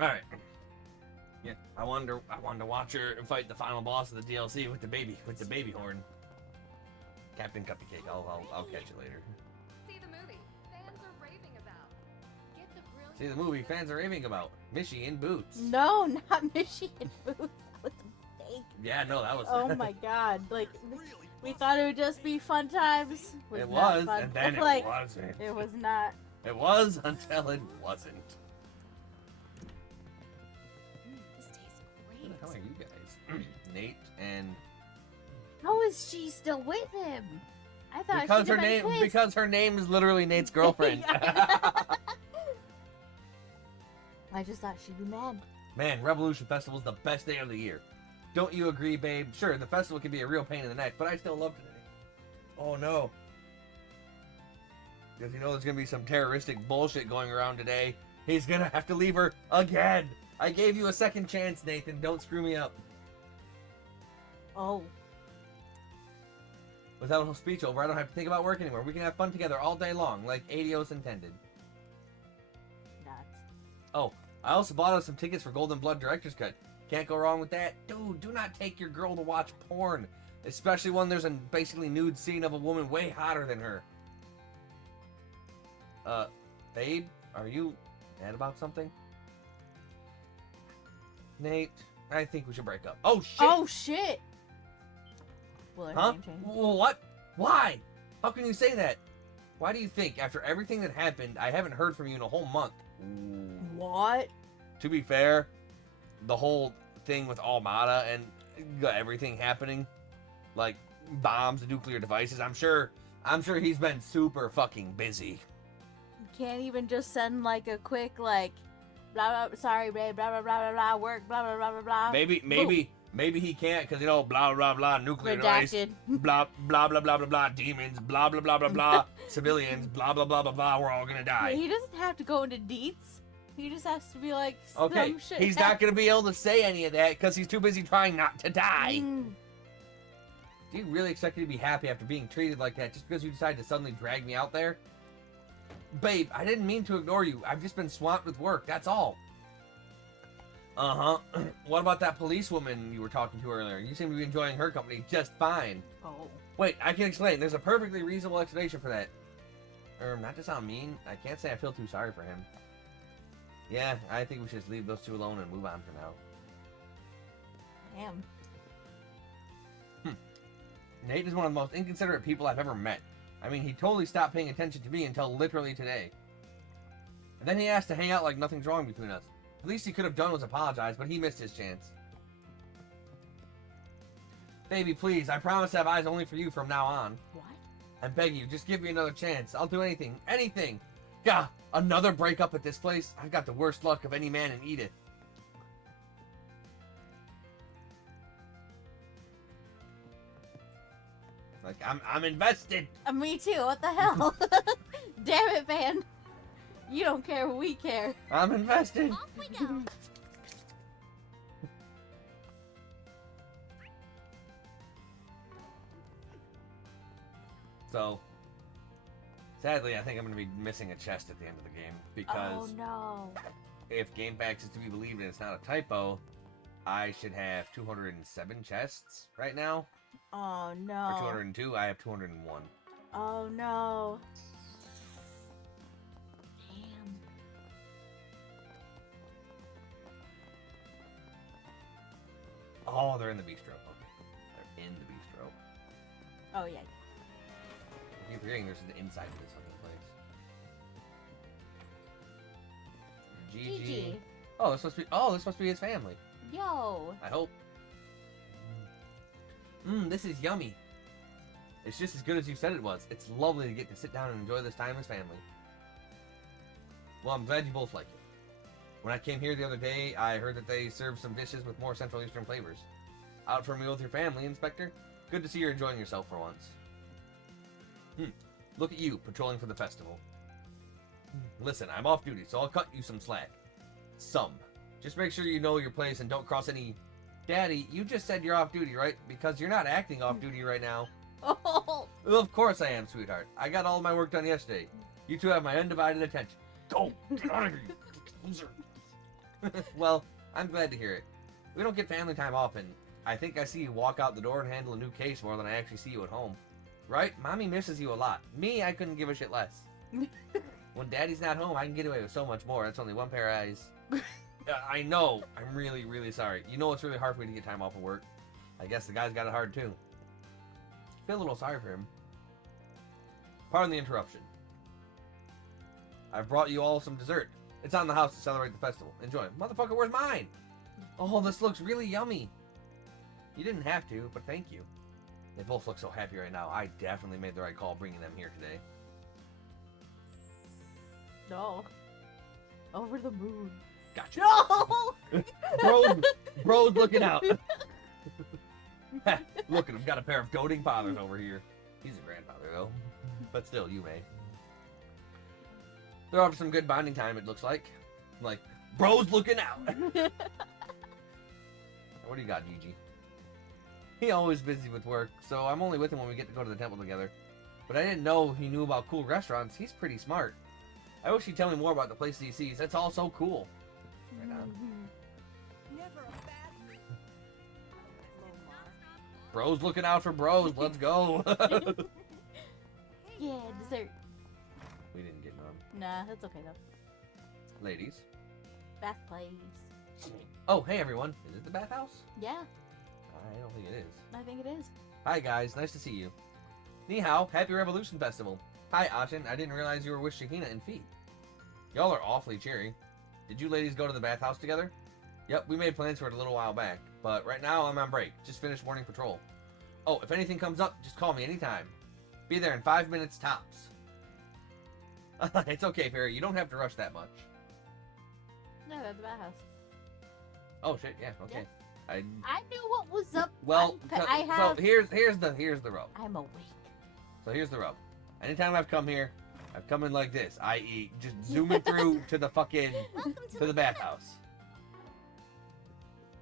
Alright. Yeah, I wanted to watch her fight the final boss of the DLC with the baby horn. Captain Cupcake. I'll catch you later. See the movie. Fans are raving about. Get the brilliant. See the movie fans are raving about. Mishy in boots. No, not Mishy and Boots. That was a mistake. Yeah, no, that was. Oh my god. Like, we thought it would just be fun times. It not was, fun. and then it like, wasn't. It was not. It was until it wasn't. This tastes Who great. the hell are you guys? Nate and How is she still with him? I thought because she'd her have been name pissed. because her name is literally Nate's girlfriend. I just thought she'd be mad. Man, Revolution Festival is the best day of the year. Don't you agree, babe? Sure, the festival can be a real pain in the neck, but I still love today. Oh no. Because you know there's going to be some terroristic bullshit going around today. He's going to have to leave her again. I gave you a second chance, Nathan. Don't screw me up. Oh. With that little speech over, I don't have to think about work anymore. We can have fun together all day long, like Adios intended. Nuts. Oh, I also bought us some tickets for Golden Blood Director's Cut. Can't go wrong with that. Dude, do not take your girl to watch porn. Especially when there's a basically nude scene of a woman way hotter than her. Babe, are you mad about something? Nate, I think we should break up. Oh, shit! Oh shit! Will her Huh? name change? Well, what? Why? How can you say that? Why do you think, after everything that happened, I haven't heard from you in a whole month? What? To be fair, the whole thing with Almada and everything happening, like bombs and nuclear devices, I'm sure he's been super fucking busy. You can't even just send like a quick like, blah blah. Sorry, babe. Blah blah blah blah blah. Work. Blah blah blah blah blah. Maybe he can't because blah blah blah nuclear device, Redacted. blah blah blah blah blah blah demons, blah blah blah blah blah civilians, blah blah blah blah blah. We're all gonna die. He doesn't have to go into deets. He just has to be like, Okay, some shit. he's not gonna be able to say any of that because he's too busy trying not to die. Do you really expect me to be happy after being treated like that just because you decided to suddenly drag me out there? Babe, I didn't mean to ignore you. I've just been swamped with work, that's all. Uh-huh. What about that policewoman you were talking to earlier? You seem to be enjoying her company just fine. Oh. Wait, I can explain. There's a perfectly reasonable explanation for that. Not to sound mean, I can't say I feel too sorry for him. Yeah, I think we should just leave those two alone and move on for now. Damn. Nate is one of the most inconsiderate people I've ever met. I mean, he totally stopped paying attention to me until literally today. And then he asked to hang out like nothing's wrong between us. The least he could have done was apologize, but he missed his chance. Baby, please, I promise to have eyes only for you from now on. What? I beg you, just give me another chance. I'll do anything. Anything! Gah! Another breakup at this place? I've got the worst luck of any man in Edith. Like, I'm invested! Me too. What the hell? Damn it, man. You don't care, we care. I'm invested! Off we go. So, sadly, I think I'm going to be missing a chest at the end of the game. Because Oh no. if GameFAQs is to be believed and it's not a typo, I should have 207 chests right now. Oh Or no. 202, I have 201. Oh no. Damn. Oh, they're in the bistro. Okay. They're in the bistro. Oh yeah. I keep forgetting there's an inside of this fucking place. GG. GG. Oh, this must be his family. Yo. I hope. This is yummy. It's just as good as you said it was. It's lovely to get to sit down and enjoy this time as family. Well, I'm glad you both like it. When I came here the other day, I heard that they serve some dishes with more Central Eastern flavors. Out for a meal with your family, Inspector? Good to see you're enjoying yourself for once. Look at you, patrolling for the festival. Listen, I'm off duty, so I'll cut you some slack. Some. Just make sure you know your place and don't cross any... Daddy, you just said you're off duty, right? Because you're not acting off duty right now. Oh. Well, of course I am, sweetheart. I got all my work done yesterday. You two have my undivided attention. Go! Get out of here, you loser! Well, I'm glad to hear it. We don't get family time often. I think I see you walk out the door and handle a new case more than I actually see you at home. Right? Mommy misses you a lot. Me, I couldn't give a shit less. When Daddy's not home, I can get away with so much more. That's only one pair of eyes. I know. I'm really, really sorry. You know it's really hard for me to get time off of work. I guess the guy's got it hard too. I feel a little sorry for him. Pardon the interruption. I've brought you all some dessert. It's on the house to celebrate the festival. Enjoy. Motherfucker, where's mine? Oh, this looks really yummy. You didn't have to, but thank you. They both look so happy right now. I definitely made the right call bringing them here today. No. Over the moon. Gotcha. No! Bro's looking out. Look at him. Got a pair of doting fathers over here. He's a grandfather, though. But still, you may. They're off to some good bonding time, it looks like. Like, bro's looking out. What do you got, Gigi? He always busy with work, so I'm only with him when we get to go to the temple together. But I didn't know he knew about cool restaurants. He's pretty smart. I wish he'd tell me more about the places he sees. That's all so cool. Right on. Never a bad Bro's looking out for bros. Let's go. Yeah, dessert. We didn't get none. Nah, that's okay though. Ladies. Bath place. Oh, hey everyone. Is it the bathhouse? Yeah, I don't think it is. I think it is. Hi guys, nice to see you. Ni hao, happy Revolution Festival. Hi Ashin, I didn't realize you were with Shahina and Feet. Y'all are awfully cheery. Did you ladies go to the bathhouse together? Yep, we made plans for it a little while back, but right now I'm on break. Just finished morning patrol. Oh, if anything comes up, just call me anytime. Be there in 5 minutes tops. It's okay, Fairy, you don't have to rush that much. No, that's the bathhouse. Oh shit, yeah, okay. I knew what was up. Well, I have. so here's the rub. I'm awake. So here's the rub. Anytime I've come here, I've come in like this, i.e., just zooming through to the fucking to the bathhouse.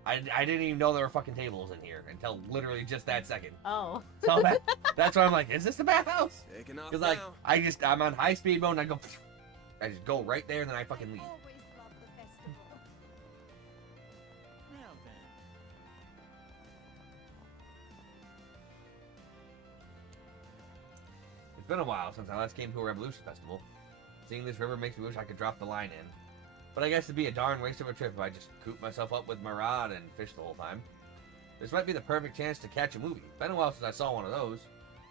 I didn't even know there were fucking tables in here until literally just that second. Oh. So that's why I'm like, is this the bathhouse? Taking off Because like now. I'm on high speed mode and I just go right there and then I fucking leave. Always love the festival. Now then. It's been a while since I last came to a Revolution Festival. Seeing this river makes me wish I could drop the line in. But I guess it'd be a darn waste of a trip if I just coop myself up with my rod and fish the whole time. This might be the perfect chance to catch a movie. Been a while since I saw one of those.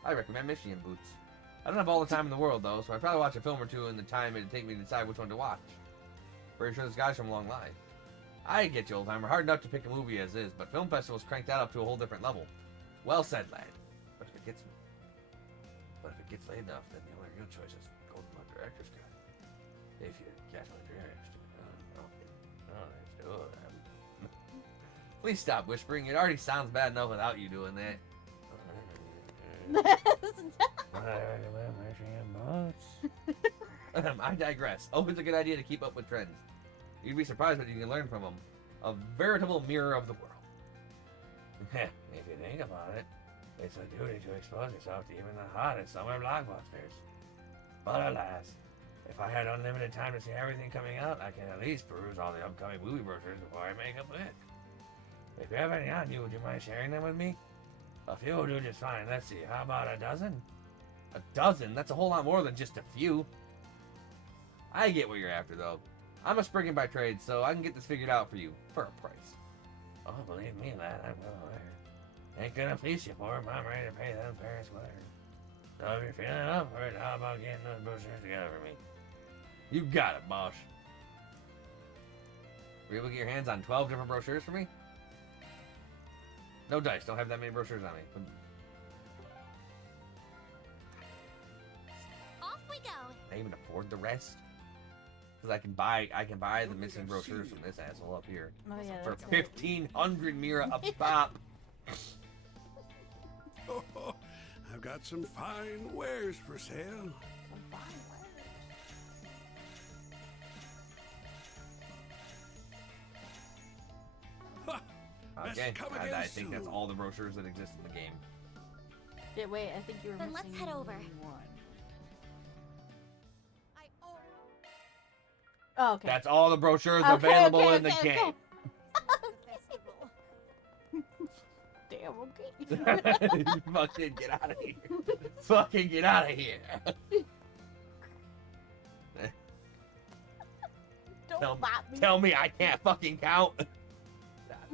I recommend Michigan Boots. I don't have all the time in the world though, so I'd probably watch a film or two in the time it'd take me to decide which one to watch. Pretty sure this guy's from a long line. I get you, old timer. Hard enough to pick a movie as is, but film festivals crank that up to a whole different level. Well said, lad. But if it gets late enough, then the only real choice is go to my director's cut. If you catch my drift. Oh, let's do it. Please stop whispering. It already sounds bad enough without you doing that. I digress. Always a good idea to keep up with trends. You'd be surprised what you can learn from them. A veritable mirror of the world. If you think about it, it's a duty to expose yourself to even the hottest summer blockbusters. But alas, if I had unlimited time to see everything coming out, I can at least peruse all the upcoming movie brochures before I make a pick. If you have any on you, would you mind sharing them with me? A few will do just fine. Let's see, how about a dozen? A dozen? That's a whole lot more than just a few. I get what you're after, though. I'm a Spriggan by trade, so I can get this figured out for you, for a price. Oh, believe me, lad, I'm well aware. Ain't gonna fleece you for 'em. I'm ready to pay them fair and square. So if you're feeling up for it, how about getting those brochures together for me? You got it, boss. Were you able to get your hands on 12 different brochures for me? No dice. Don't have that many brochures on me. Off we go. Can I even afford the rest? Because I can buy the missing brochures from this asshole up here Oh yeah, for that's right. 1,500 Mira a pop. Oh, I've got some fine wares for sale. Ha! Okay, Come I again think that's soon. all the brochures that exist in the game. Yeah, wait, I think you were Then let's missing head over. one. I oh. Oh, okay. That's all the brochures Okay, available okay, in the okay, game. The festival. Damn, okay. Fucking get out of here. Fucking get out of here. Don't bop me. Tell me I can't fucking count.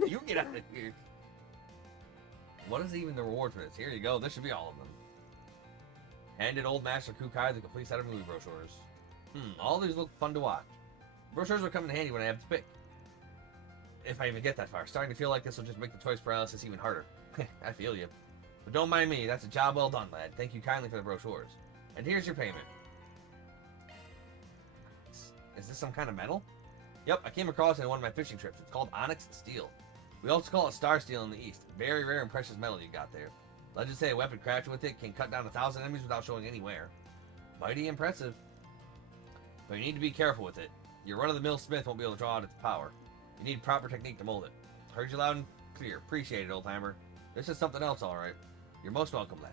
You get out of here. What is even the reward for this? Here you go. This should be all of them. Handed old Master Kukai the complete set of movie brochures. All these look fun to watch. Brochures will come in handy when I have to pick. If I even get that far. Starting to feel like this will just make the choice paralysis even harder. I feel you. But don't mind me. That's a job well done, lad. Thank you kindly for the brochures. And here's your payment. Is this some kind of metal? Yep, I came across it in one of my fishing trips. It's called onyx steel. We also call it star steel in the East. Very rare and precious metal you got there. Legends say a weapon crafted with it can cut down 1,000 enemies without showing any wear. Mighty impressive. But you need to be careful with it. Your run-of-the-mill smith won't be able to draw out its power. You need proper technique to mold it. Heard you loud and clear. Appreciate it, old-timer. This is something else, alright. You're most welcome, lad.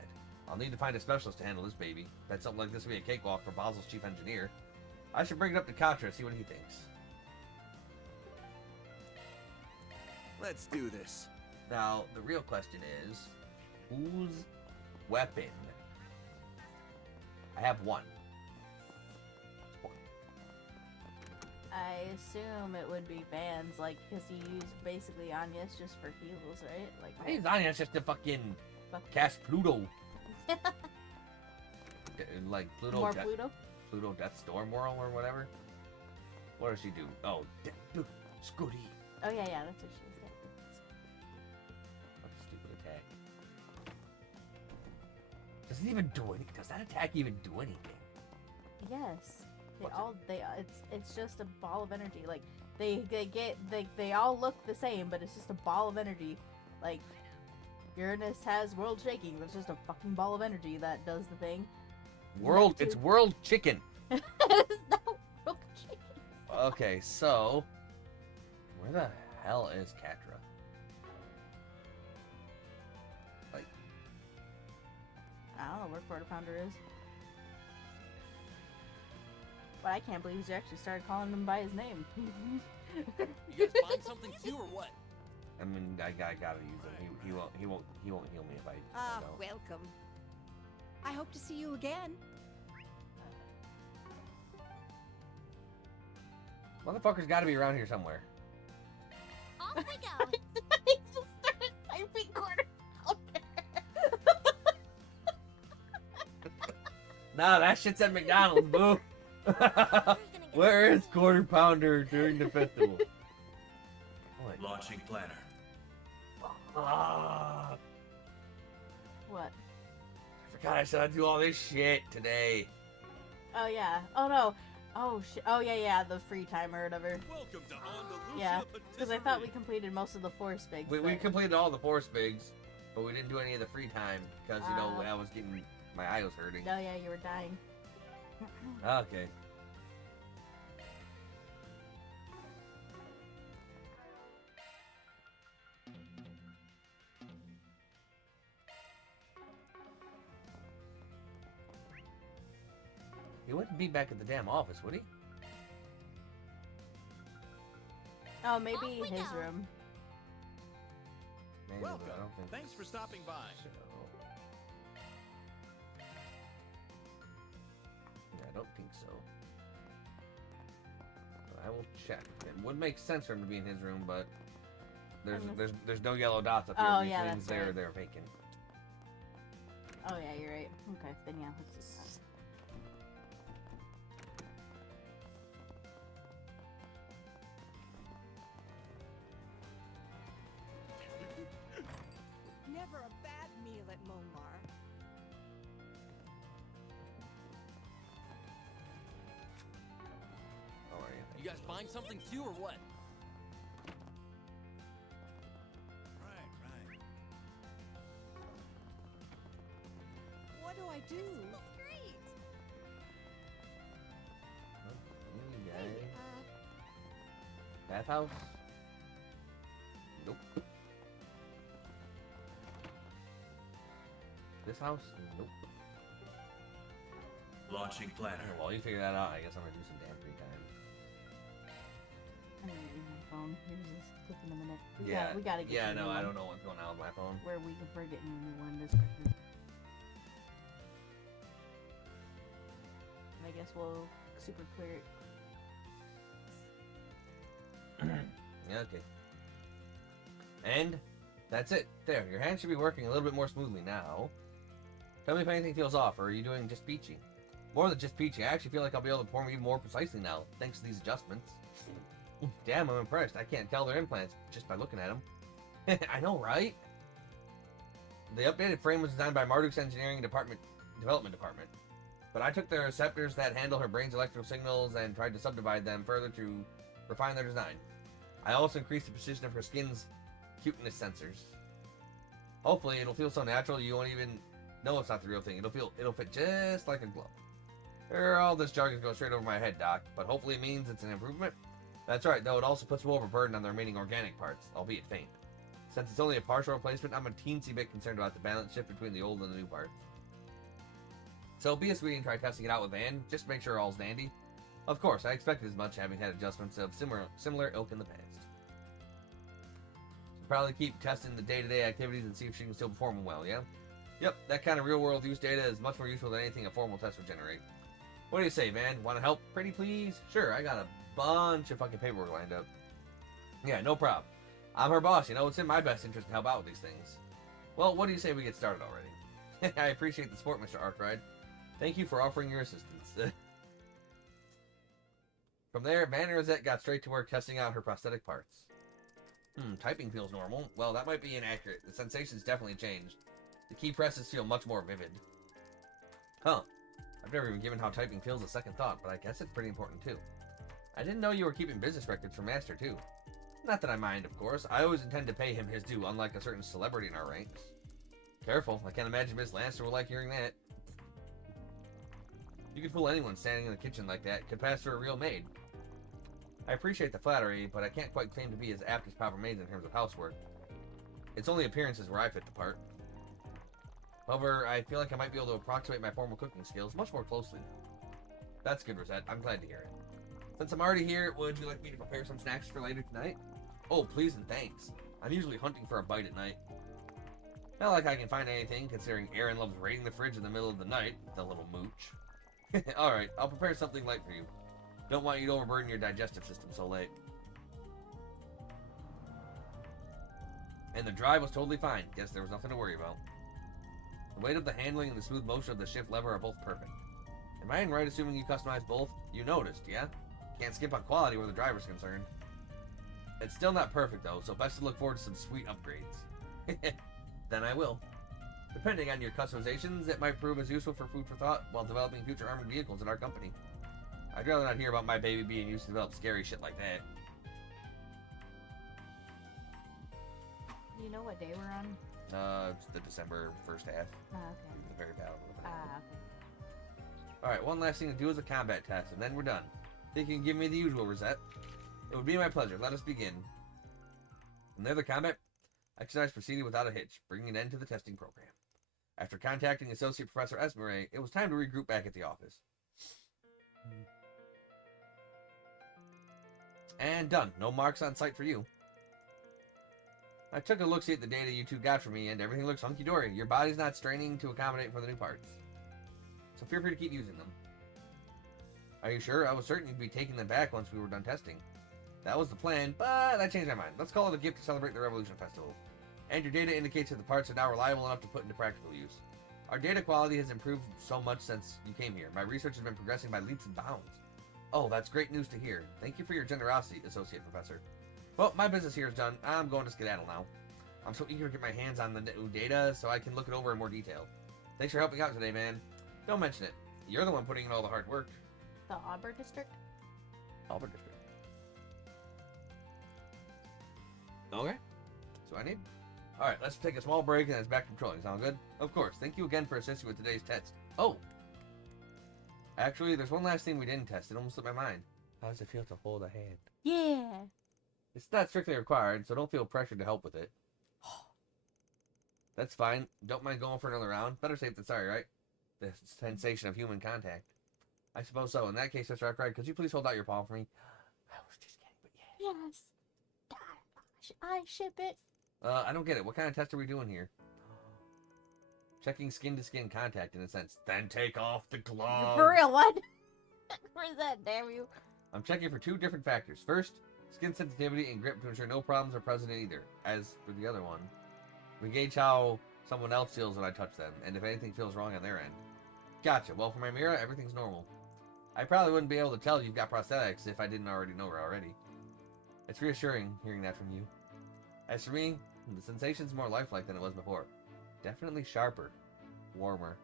I'll need to find a specialist to handle this baby. Bet something like this would be a cakewalk for Basil's chief engineer. I should bring it up to Katra, see what he thinks. Let's do this. Now, the real question is, whose weapon? I have one. I assume it would be Van's, like, because he used basically Anya's just for heals, right? Like, Hey, Zanya's just to fucking fuck. cast Pluto. Like Pluto, More Pluto? Pluto Death Storm Whirl or whatever. What does she do? Oh, dude, Scooty. Oh, yeah, that's what she is. What a stupid attack. Does it even do anything? Does that attack even do anything? Yes. What's It's just a ball of energy. Like, they all look the same, but it's just a ball of energy. Like, Uranus has world shaking. That's just a fucking ball of energy that does the thing. It's world chicken. It is not world shaking. Okay, so where the hell is Katra? Like, I don't know where Quarter Pounder is. But I can't believe you actually started calling him by his name. You guys buying something too, or what? I mean, I gotta use him. He won't heal me if I don't. Welcome. I hope to see you again. Motherfucker's got to be around here somewhere. Off we go. He just started typing Quarter Pounder. Nah, that shit's at McDonald's, boo. Where is Quarter Pounder during the festival? What? Launching planner. Ah, What? I forgot I said I'd do all this shit today. Oh, yeah. Oh, no. Oh, shit. Oh, yeah, the free timer or whatever. Welcome to Andalusia. Yeah, because I thought we completed most of the force bigs. We but- completed all the force bigs, but we didn't do any of the free time because, you know, Oh. I was getting, my eye was hurting. Oh, yeah, you were dying. Okay. He wouldn't be back at the damn office, would he? Oh, maybe Off we his go. room. Maybe, Welcome. but I don't think Thanks for stopping by. so. Yeah, I don't think so. I will check. It would make sense for him to be in his room, but there's no yellow dots up here. Oh, which yeah, means that's right. they're vacant. Oh, yeah, you're right. Okay, then yeah, let's just... Never a bad meal at Momar. How are you? You guys buying something too, or what? Right. What do I do? That's great. Yeah. Hey, Bathhouse? Nope. This house? Nope. Launching planner. While you figure that out, I guess I'm gonna do some damn free time. Yours is clicking a minute. Yeah. We gotta get Yeah, you a no, new I one. don't know what's going on with my phone. We're getting a new one this Christmas. And I guess we'll super clear it. Yeah, okay. And that's it. There, your hand should be working a little bit more smoothly now. Tell me if anything feels off, or are you doing just peachy? More than just peachy, I actually feel like I'll be able to perform even more precisely now, thanks to these adjustments. Damn, I'm impressed. I can't tell they're implants just by looking at them. I know, right? The updated frame was designed by Marduk's Engineering Development Department. But I took the receptors that handle her brain's electrical signals and tried to subdivide them further to refine their design. I also increased the precision of her skin's cuteness sensors. Hopefully, it'll feel so natural you won't even know it's not the real thing. It'll fit just like a glove. All this jargon's going straight over my head, Doc, but hopefully it means it's an improvement. That's right, though it also puts more of a burden on the remaining organic parts, albeit faint. Since it's only a partial replacement, I'm a teensy bit concerned about the balance shift between the old and the new parts. So be a sweetie and try testing it out with Van, just to make sure all's dandy. Of course, I expected as much, having had adjustments of similar ilk in the past. So probably keep testing the day-to-day activities and see if she can still perform them well, yeah? Yep, that kind of real-world use data is much more useful than anything a formal test would generate. What do you say, Van? Want to help, pretty please? Sure, I got a bunch of fucking paperwork lined up. Yeah, no problem. I'm her boss, you know, it's in my best interest to help out with these things. Well, what do you say we get started already? I appreciate the support, Mr. Arkwright. Thank you for offering your assistance. From there, Van and Rosette got straight to work testing out her prosthetic parts. Typing feels normal. Well, that might be inaccurate. The sensations definitely changed. The key presses feel much more vivid. Huh. I've never even given how typing feels a second thought, but I guess it's pretty important too. I didn't know you were keeping business records for Master too. Not that I mind, of course. I always intend to pay him his due, unlike a certain celebrity in our ranks. Careful, I can't imagine Miss Lancer will like hearing that. You could fool anyone standing in the kitchen like that. Could pass for a real maid. I appreciate the flattery, but I can't quite claim to be as apt as proper maids in terms of housework. It's only appearances where I fit the part. However, I feel like I might be able to approximate my formal cooking skills much more closely now. That's good, Rosette. I'm glad to hear it. Since I'm already here, would you like me to prepare some snacks for later tonight? Oh, please and thanks. I'm usually hunting for a bite at night. Not like I can find anything, considering Aaron loves raiding the fridge in the middle of the night, the little mooch. Alright, I'll prepare something light for you. Don't want you to overburden your digestive system so late. And the drive was totally fine. Guess there was nothing to worry about. The weight of the handling and the smooth motion of the shift lever are both perfect. Am I right assuming you customized both? You noticed, yeah? Can't skip on quality where the driver's concerned. It's still not perfect though, so best to look forward to some sweet upgrades. Then I will. Depending on your customizations, it might prove as useful for food for thought while developing future armored vehicles at our company. I'd rather not hear about my baby being used to develop scary shit like that. Do you know what day we're on? It's the December first half. Okay. The very battle. Okay. Alright, one last thing to do is a combat test, and then we're done. Think you can give me the usual, Rosette? It would be my pleasure. Let us begin. And there the combat exercise proceeded without a hitch, bringing an end to the testing program. After contacting Associate Professor Esmeralda, it was time to regroup back at the office. And done. No marks on sight for you. I took a look-see at the data you two got for me, and everything looks hunky-dory. Your body's not straining to accommodate for the new parts. So feel free to keep using them. Are you sure? I was certain you'd be taking them back once we were done testing. That was the plan, but I changed my mind. Let's call it a gift to celebrate the Revolution Festival. And your data indicates that the parts are now reliable enough to put into practical use. Our data quality has improved so much since you came here. My research has been progressing by leaps and bounds. Oh, that's great news to hear. Thank you for your generosity, Associate Professor. Well, my business here is done. I'm going to skedaddle now. I'm so eager to get my hands on the new data so I can look it over in more detail. Thanks for helping out today, man. Don't mention it. You're the one putting in all the hard work. The Auburn District? Auburn District. Okay. So I need. Alright, let's take a small break and then it's back to patrolling. Sound good? Of course. Thank you again for assisting with today's test. Oh! Actually, there's one last thing we didn't test. It almost slipped my mind. How does it feel to hold a hand? Yeah. It's not strictly required, so don't feel pressured to help with it. That's fine. Don't mind going for another round. Better safe than sorry, right? The sensation of human contact. I suppose so. In that case, Mr. Arkwright, could you please hold out your palm for me? I was just kidding, but yeah. Yes. I ship it. I don't get it. What kind of test are we doing here? Checking skin-to-skin contact, in a sense. Then take off the glove. For real, what? Where's that, damn you? I'm checking for 2 different factors. First, skin sensitivity and grip to ensure no problems are present in either. As for the other one, we gauge how someone else feels when I touch them, and if anything feels wrong on their end. Gotcha. Well, for my Mira, everything's normal. I probably wouldn't be able to tell you've got prosthetics if I didn't already know her already. It's reassuring hearing that from you. As for me, the sensation's more lifelike than it was before. Definitely sharper. Warmer.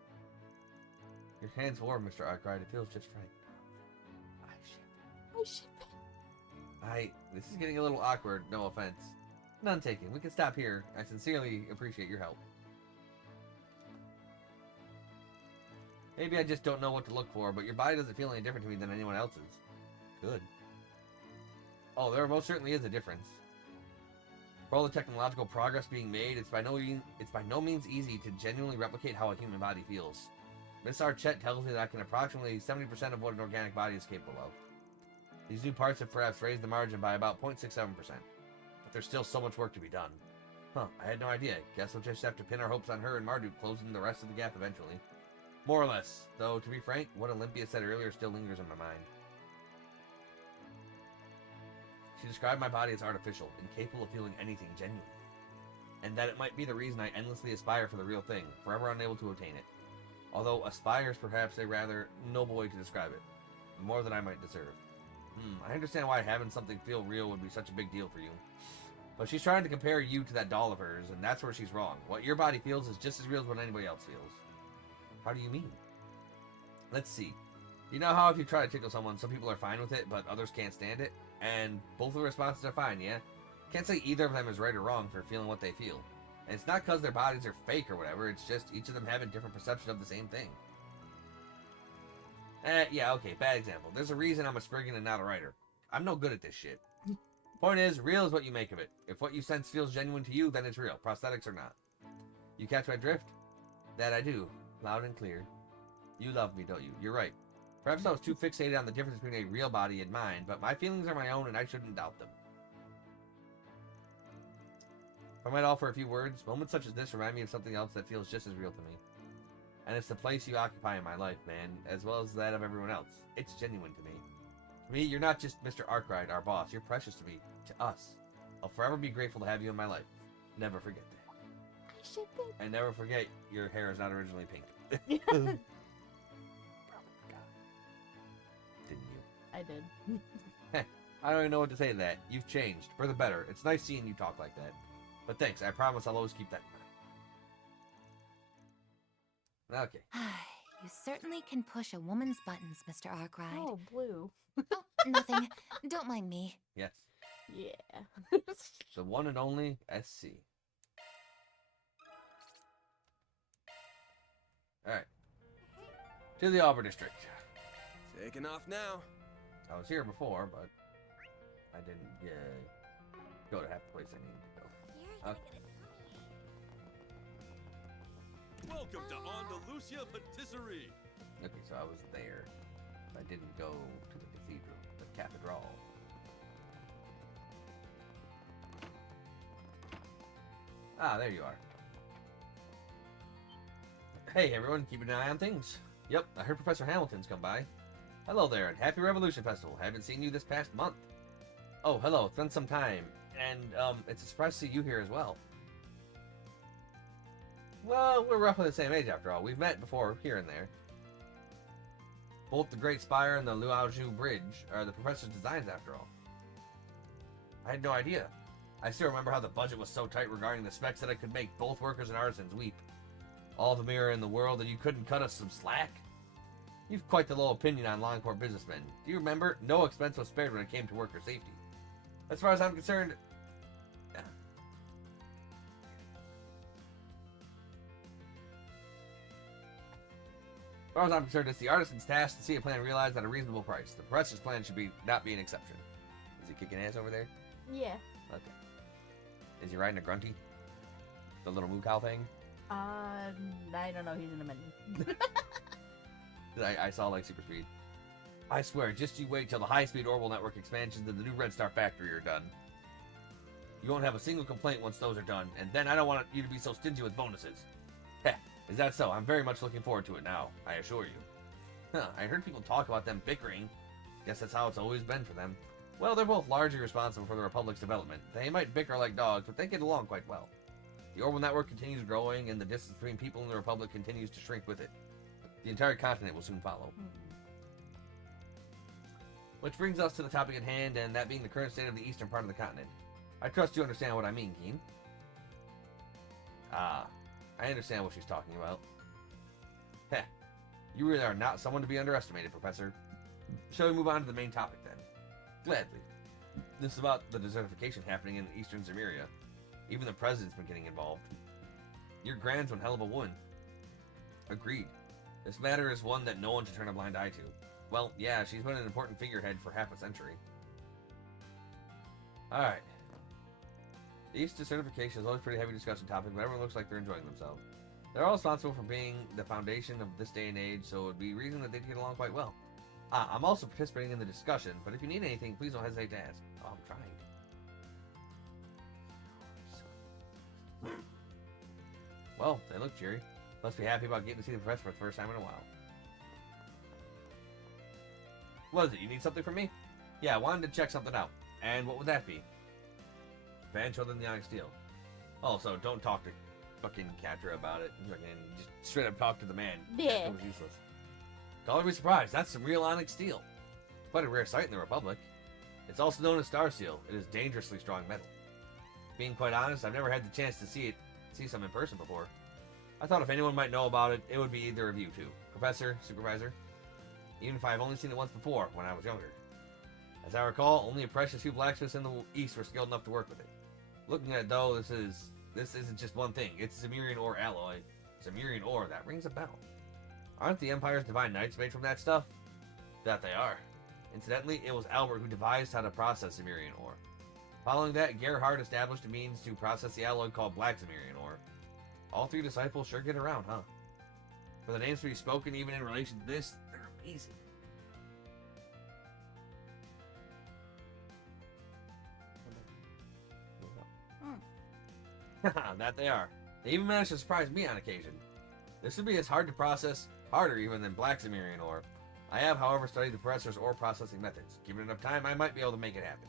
Your hand's warm, Mr. Arkwright. It feels just right. I ship it. This is getting a little awkward, no offense. None taken. We can stop here. I sincerely appreciate your help. Maybe I just don't know what to look for, but your body doesn't feel any different to me than anyone else's. Good. Oh, there most certainly is a difference. For all the technological progress being made, it's by no means easy to genuinely replicate how a human body feels. Miss Archette tells me that I can approximately 70% of what an organic body is capable of. These new parts have perhaps raised the margin by about 0.67%, but there's still so much work to be done. Huh, I had no idea. Guess we'll just have to pin our hopes on her and Marduk closing the rest of the gap eventually. More or less, though, to be frank, what Olympia said earlier still lingers in my mind. She described my body as artificial, incapable of feeling anything genuine, and that it might be the reason I endlessly aspire for the real thing, forever unable to obtain it. Although aspire is perhaps a rather noble way to describe it, more than I might deserve. I understand why having something feel real would be such a big deal for you. But she's trying to compare you to that doll of hers, and that's where she's wrong. What your body feels is just as real as what anybody else feels. How do you mean? Let's see. You know how if you try to tickle someone, some people are fine with it, but others can't stand it? And both of the responses are fine, yeah? Can't say either of them is right or wrong for feeling what they feel. And it's not because their bodies are fake or whatever, it's just each of them have a different perception of the same thing. Yeah, okay, bad example. There's a reason I'm a Spriggan and not a writer. I'm no good at this shit. Point is, real is what you make of it. If what you sense feels genuine to you, then it's real. Prosthetics are not. You catch my drift? That I do. Loud and clear. You love me, don't you? You're right. Perhaps I was too fixated on the difference between a real body and mine, but my feelings are my own and I shouldn't doubt them. If I might offer a few words, moments such as this remind me of something else that feels just as real to me. And it's the place you occupy in my life, man, as well as that of everyone else. It's genuine to me. To me, you're not just Mr. Arkwright, our boss. You're precious to me. To us. I'll forever be grateful to have you in my life. Never forget that. I ship it. And never forget your hair is not originally pink. Yeah. Probably forgot. Didn't you? I did. I don't even know what to say to that. You've changed. For the better. It's nice seeing you talk like that. But thanks. I promise I'll always keep that in mind. Okay. You certainly can push a woman's buttons, Mr. Arkwright. Oh, blue. Oh, nothing. Don't mind me. Yes. Yeah. The one and only SC. Alright. To the Arbor District. Taking off now. I was here before, but I didn't go to half the place I needed to go. Okay. Welcome to Andalusia Patisserie. Okay, so I was there. I didn't go to the cathedral, the cathedral. Ah, there you are. Hey everyone, keeping an eye on things. Yep, I heard Professor Hamilton's come by. Hello there, and Happy Revolution Festival. Haven't seen you this past month. Oh, hello, it's been some time. And, it's a surprise to see you here as well. Well, we're roughly the same age after all. We've met before, here and there. Both the Great Spire and the Luaozhou Bridge are the professor's designs after all. I had no idea. I still remember how the budget was so tight regarding the specs that I could make both workers and artisans weep. All the mirror in the world and you couldn't cut us some slack? You've quite the low opinion on Longport businessmen. Do you remember? No expense was spared when it came to worker safety. As far as I'm concerned... As far as I'm concerned, it's the artisan's task to see a plan realized at a reasonable price. The professor's plan should not be an exception. Is he kicking ass over there? Yeah. Okay. Is he riding a grunty? The little moo cow thing? I don't know. He's in a menu. I saw like super speed. I swear, just you wait till the high-speed orbital network expansions and the new Red Star factory are done. You won't have a single complaint once those are done, and then I don't want you to be so stingy with bonuses. Heh, is that so? I'm very much looking forward to it now, I assure you. Huh, I heard people talk about them bickering. Guess that's how it's always been for them. Well, they're both largely responsible for the Republic's development. They might bicker like dogs, but they get along quite well. The orbital network continues growing, and the distance between people in the Republic continues to shrink with it. The entire continent will soon follow. Which brings us to the topic at hand, and that being the current state of the eastern part of the continent. I trust you understand what I mean, Keen. Ah, I understand what she's talking about. Heh, you really are not someone to be underestimated, Professor. Shall we move on to the main topic, then? Gladly. This is about the desertification happening in eastern Zemuria. Even the president's been getting involved. Your grand's one hell of a woman. Agreed. This matter is one that no one should turn a blind eye to. Well, yeah, she's been an important figurehead for half a century. Alright. East desertification is always a pretty heavy discussion topic, but everyone looks like they're enjoying themselves. They're all responsible for being the foundation of this day and age, so it would be reason that they'd get along quite well. I'm also participating in the discussion, but if you need anything, please don't hesitate to ask. Oh, I'm trying. Well, they look cheery. Must be happy about getting to see the professor for the first time in a while. What is it? You need something from me? Yeah, I wanted to check something out. And what would that be? Van showed them the onyx steel. Also, don't talk to fucking Catra about it. Fucking just straight up talk to the man. Yeah. That was useless. Call her be surprised. That's some real onyx steel. Quite a rare sight in the Republic. It's also known as star steel. It is dangerously strong metal. Being quite honest, I've never had the chance to see some in person before. I thought if anyone might know about it, it would be either of you two. Professor, Supervisor. Even if I've only seen it once before, when I was younger. As I recall, only a precious few blacksmiths in the East were skilled enough to work with it. Looking at it though, this isn't just one thing. It's Zemurian ore alloy. Zemurian ore, that rings a bell. Aren't the Empire's Divine Knights made from that stuff? That they are. Incidentally, it was Albert who devised how to process Zemurian ore. Following that, Gerhard established a means to process the alloy called Black Zemurian ore. All three disciples sure get around, huh? For the names to be spoken even in relation to this, they're amazing. That they are. They even managed to surprise me on occasion. This would be as hard to process, harder even than Black Zemurian ore. I have, however, studied the professor's ore processing methods. Given enough time, I might be able to make it happen.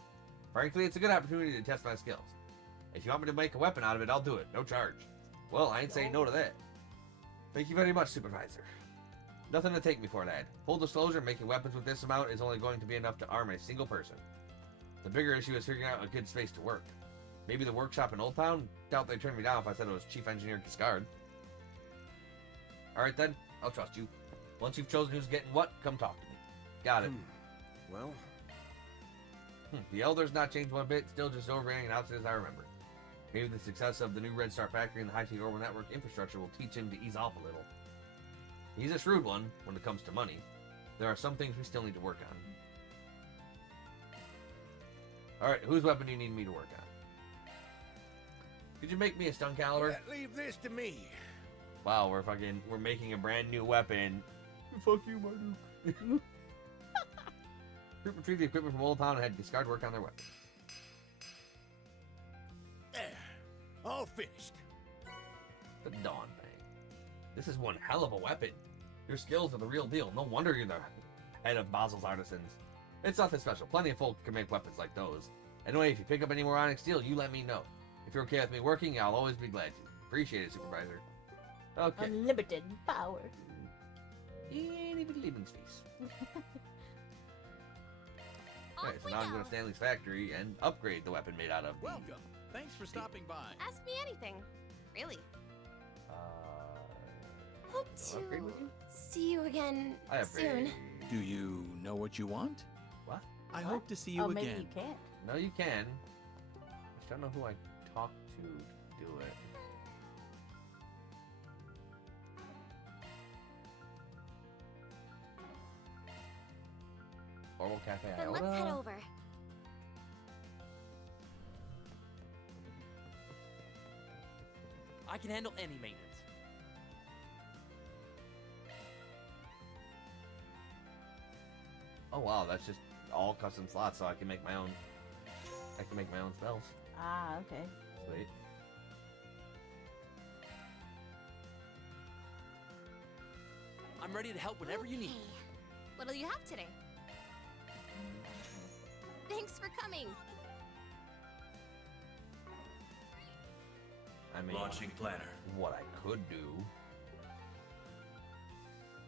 Frankly, it's a good opportunity to test my skills. If you want me to make a weapon out of it, I'll do it. No charge. Well, I ain't saying no to that. Thank you very much, Supervisor. Nothing to take me for, lad. Full disclosure, making weapons with this amount is only going to be enough to arm a single person. The bigger issue is figuring out a good space to work. Maybe the workshop in Old Town? Doubt they'd turn me down if I said it was Chief Engineer Giscard. Alright then, I'll trust you. Once you've chosen who's getting what, come talk to me. Got it. Well, The Elder's not changed one bit, still just overhanging and outfit as I remember. Maybe the success of the new Red Star factory and the high-speed orbital network infrastructure will teach him to ease off a little. He's a shrewd one when it comes to money. There are some things we still need to work on. Alright, whose weapon do you need me to work on? Could you make me a stun caliber? Yeah, leave this to me. Wow, we're making a brand new weapon. Fuck you, Marduk. Group retrieved the equipment from Old Town and had Discard work on their weapon. There, all finished. The Dawn thing. This is one hell of a weapon. Your skills are the real deal. No wonder you're the head of Basil's artisans. It's nothing special. Plenty of folk can make weapons like those. Anyway, if you pick up any more onyx steel, you let me know. If you're okay with me working, I'll always be glad to. Appreciate it, Supervisor. Okay. Unlimited power. Lebensfeast. Okay, so now I'm going to Stanley's factory and upgrade the weapon made out of the... Welcome. Thanks for stopping by. Ask me anything. Really. Hope I'll upgrade with you? See you again I upgrade. Do you know what you want? What? I What? hope to see you Oh, again. maybe you can't. No, you can. I just don't know who I talk to do it. Orbital Cafe Then let's head over. I can handle any maintenance. Oh wow, that's just all custom slots, so I can make my own. I can make my own spells. Ah, okay. Sweet. I'm ready to help whenever you need. Okay. What'll you have today? Thanks for coming. I mean, Launching planner. what I could do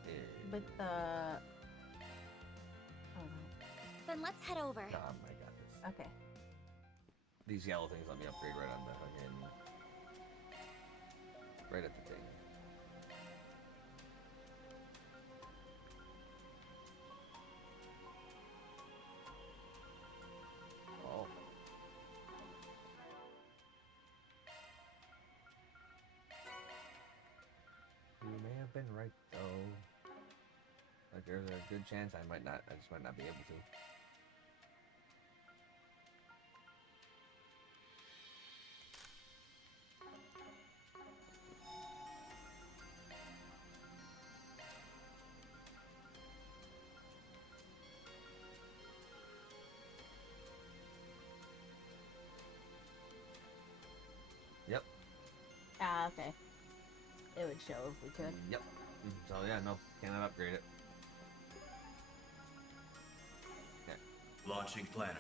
is... With the. Oh Then let's head over. I got this. no. Okay. These yellow things let me upgrade right on the fucking... Right at the thing. Oh. You may have been right, though. Like, there's a good chance I just might not be able to. Yep. Ah, okay. It would show if we could. Yep. So yeah, no, cannot upgrade it. Launching planner.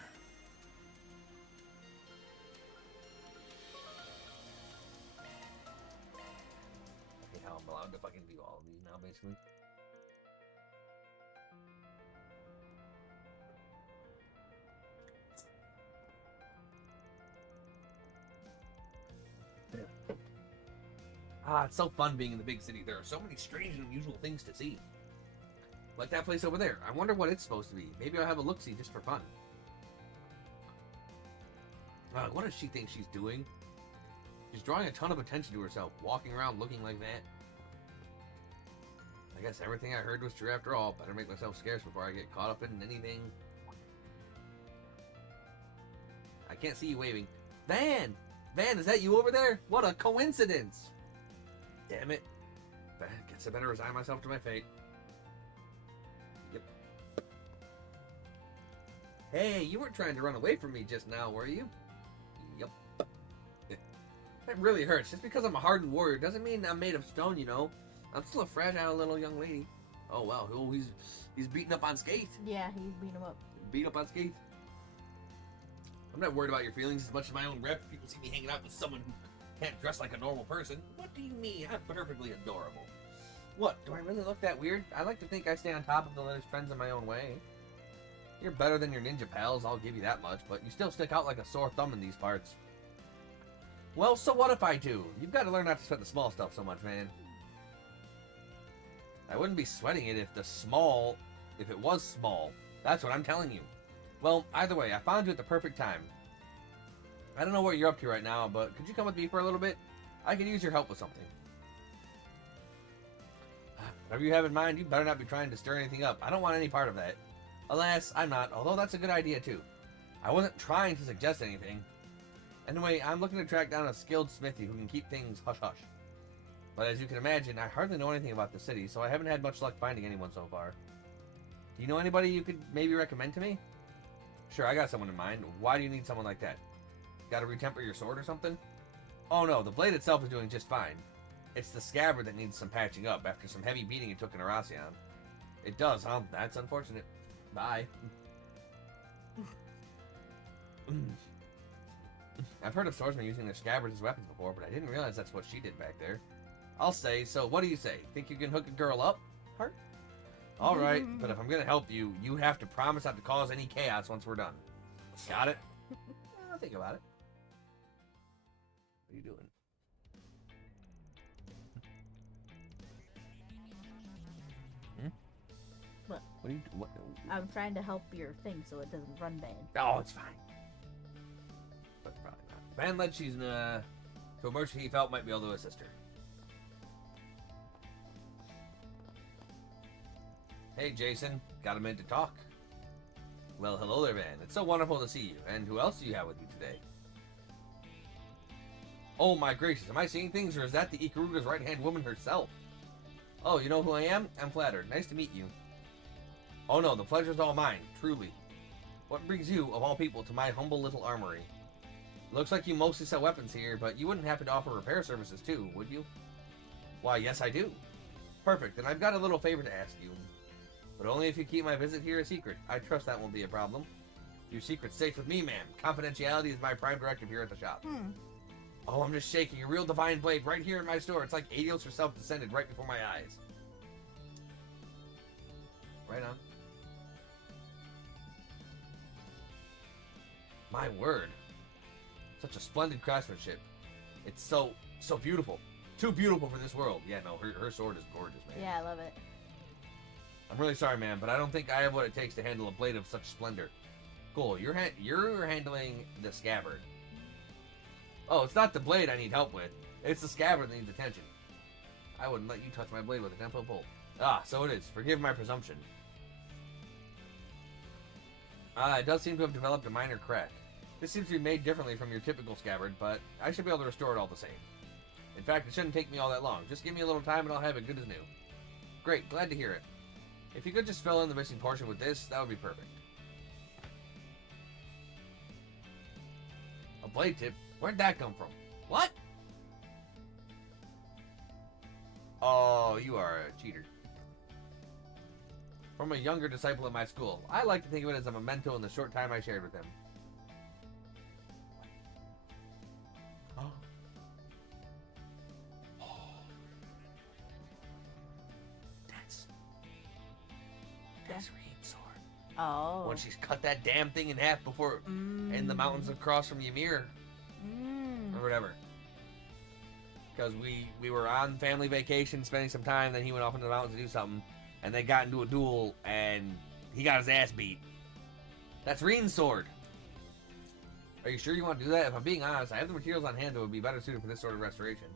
Okay, how I'm allowed to fucking do all of these now, basically. Ah, it's so fun being in the big city. There are so many strange and unusual things to see. Like that place over there. I wonder what it's supposed to be. Maybe I'll have a look-see just for fun. What does she think she's doing? She's drawing a ton of attention to herself, walking around looking like that. I guess everything I heard was true after all. Better make myself scarce before I get caught up in anything. I can't see you waving. Van! Van, is that you over there? What a coincidence! Damn it. Guess I better resign myself to my fate. Yep. Hey, you weren't trying to run away from me just now, were you? Yep. That really hurts. Just because I'm a hardened warrior doesn't mean I'm made of stone, you know. I'm still a fragile little young lady. Oh, wow. Oh, he's beaten up on Skate. Yeah, he beat him up. Beat up on Skate. I'm not worried about your feelings as much as my own rep. People see me hanging out with someone who can't dress like a normal person. What do you mean? I'm perfectly adorable. What? Do I really look that weird? I like to think I stay on top of the latest trends in my own way. You're better than your ninja pals, I'll give you that much, but you still stick out like a sore thumb in these parts. Well, so what if I do? You've got to learn not to sweat the small stuff so much, man. I wouldn't be sweating it if it was small. That's what I'm telling you. Well, either way, I found you at the perfect time. I don't know what you're up to right now, but could you come with me for a little bit? I could use your help with something. Whatever you have in mind, you better not be trying to stir anything up. I don't want any part of that. Alas, I'm not, although that's a good idea too. I wasn't trying to suggest anything. Anyway, I'm looking to track down a skilled smithy who can keep things hush-hush. But as you can imagine, I hardly know anything about the city, so I haven't had much luck finding anyone so far. Do you know anybody you could maybe recommend to me? Sure, I got someone in mind. Why do you need someone like that? Got to retemper your sword or something? Oh no, the blade itself is doing just fine. It's the scabbard that needs some patching up after some heavy beating it took in Aracion. It does, huh? That's unfortunate. Bye. I've heard of swordsmen using their scabbards as weapons before, but I didn't realize that's what she did back there. I'll say, so what do you say? Think you can hook a girl up? Heart? Alright, but if I'm gonna help you, you have to promise not to cause any chaos once we're done. Got it? I'll think about it. What are you doing? What? What are you doing? I'm trying to help your thing so it doesn't run bad. Oh, it's fine. But probably not. Van led she's in to emergency he felt might be able to assist her. Hey, Jason. Got a minute to talk? Well, hello there, Van. It's so wonderful to see you. And who else do you have with you today? Oh, my gracious. Am I seeing things, or is that the Ikaruga's right-hand woman herself? Oh, you know who I am? I'm flattered. Nice to meet you. Oh, no. The pleasure's all mine. Truly. What brings you, of all people, to my humble little armory? Looks like you mostly sell weapons here, but you wouldn't happen to offer repair services too, would you? Why, yes I do. Perfect, then I've got a little favor to ask you. But only if you keep my visit here a secret. I trust that won't be a problem. Your secret's safe with me, ma'am. Confidentiality is my prime directive here at the shop. Oh, I'm just shaking. A real divine blade right here in my store. It's like Adios herself descended right before my eyes. Right on. My word. Such a splendid craftsmanship. It's so beautiful. Too beautiful for this world. Yeah, no, her sword is gorgeous, man. Yeah, I love it. I'm really sorry, man, but I don't think I have what it takes to handle a blade of such splendor. Cool, you're handling the scabbard. Oh, it's not the blade I need help with. It's the scabbard that needs attention. I wouldn't let you touch my blade with a 10-foot pole. Ah, so it is. Forgive my presumption. It does seem to have developed a minor crack. This seems to be made differently from your typical scabbard, but I should be able to restore it all the same. In fact, it shouldn't take me all that long. Just give me a little time and I'll have it good as new. Great, glad to hear it. If you could just fill in the missing portion with this, that would be perfect. A blade tip? Where'd that come from? What? Oh, you are a cheater. From a younger disciple at my school. I like to think of it as a memento in the short time I shared with him. That's Reed's sword. Oh. When she's cut that damn thing in half before in the mountains across from Ymir. Or whatever. Because we were on family vacation, spending some time, then he went off into the mountains to do something, and they got into a duel, and he got his ass beat. That's Reen's sword. Are you sure you want to do that? If I'm being honest, I have the materials on hand that would be better suited for this sort of restoration.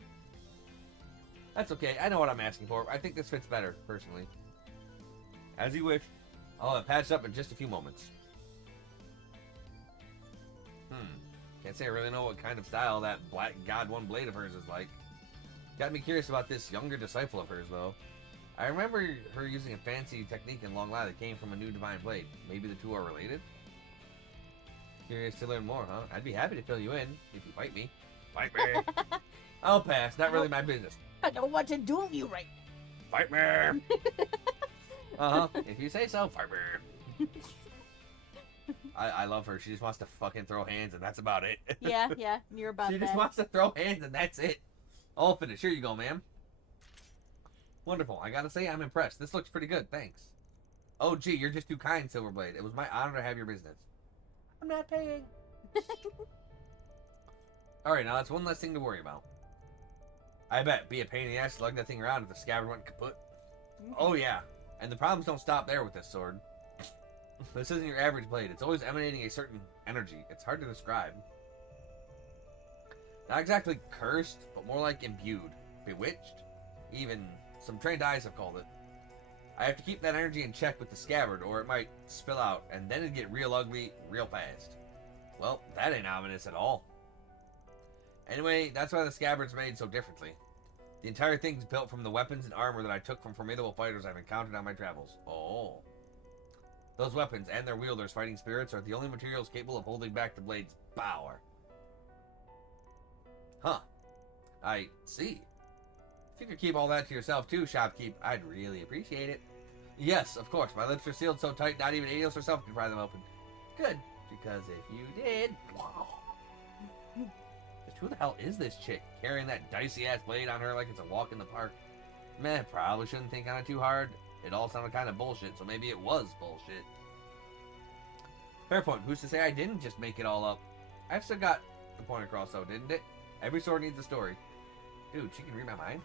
That's okay, I know what I'm asking for. I think this fits better, personally. As you wish. I'll have it patched up in just a few moments. Can't say I really know what kind of style that Black God One blade of hers is like. Got me curious about this younger disciple of hers, though. I remember her using a fancy technique in Long Lie that came from a new divine blade. Maybe the two are related? Curious to learn more, huh? I'd be happy to fill you in, if you fight me. Fight me! I'll pass, not really my business. I don't want to duel you right Fight me! Uh-huh, if you say so, fight me. I love her. She just wants to fucking throw hands, and that's about it. Yeah, you're about She that. just wants to throw hands, and that's it. All finished. Here you go, ma'am. Wonderful. I gotta say, I'm impressed. This looks pretty good. Thanks. Oh, gee, you're just too kind, Silverblade. It was my honor to have your business. I'm not paying. Alright, now that's one less thing to worry about. I bet. Be a pain in the ass to lug that thing around if the scabbard went kaput. Oh, yeah. And the problems don't stop there with this sword. This isn't your average blade. It's always emanating a certain energy. It's hard to describe. Not exactly cursed, but more like imbued. Bewitched? Even some trained eyes have called it. I have to keep that energy in check with the scabbard, or it might spill out, and then it'd get real ugly real fast. Well, that ain't ominous at all. Anyway, that's why the scabbard's made so differently. The entire thing's built from the weapons and armor that I took from formidable fighters I've encountered on my travels. Oh. Those weapons and their wielders, fighting spirits, are the only materials capable of holding back the blade's power. Huh. I see. If you could keep all that to yourself too, shopkeep, I'd really appreciate it. Yes, of course. My lips are sealed so tight not even Adios herself can pry them open. Good, because if you did... Just who the hell is this chick, carrying that dicey-ass blade on her like it's a walk in the park? Meh, probably shouldn't think on it too hard. It all sounded kind of bullshit, so maybe it was bullshit. Fair point. Who's to say I didn't just make it all up? I've still got the point across, though, didn't it? Every sword needs a story. Dude, she can read my mind?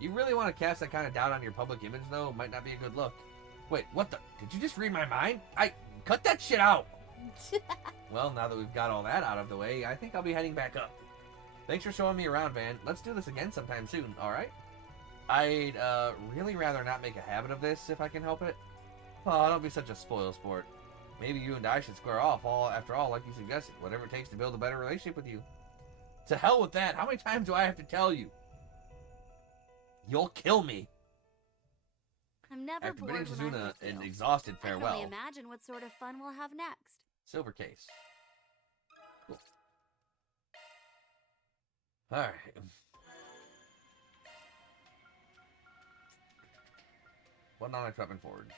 You really want to cast that kind of doubt on your public image, though? Might not be a good look. Wait, what the? Did you just read my mind? Cut that shit out! Well, now that we've got all that out of the way, I think I'll be heading back up. Thanks for showing me around, Van. Let's do this again sometime soon, alright? I'd really rather not make a habit of this if I can help it. Oh, don't be such a spoil sport. Maybe you and I should square off, after all, like you suggested. Whatever it takes to build a better relationship with you. To hell with that. How many times do I have to tell you? You'll kill me. I'm never After bored bidding when I'm Shizuna with you. an exhausted I can farewell. only imagine what sort of fun we'll have next. Silver case. Cool. Alright. One non-X weapon forward.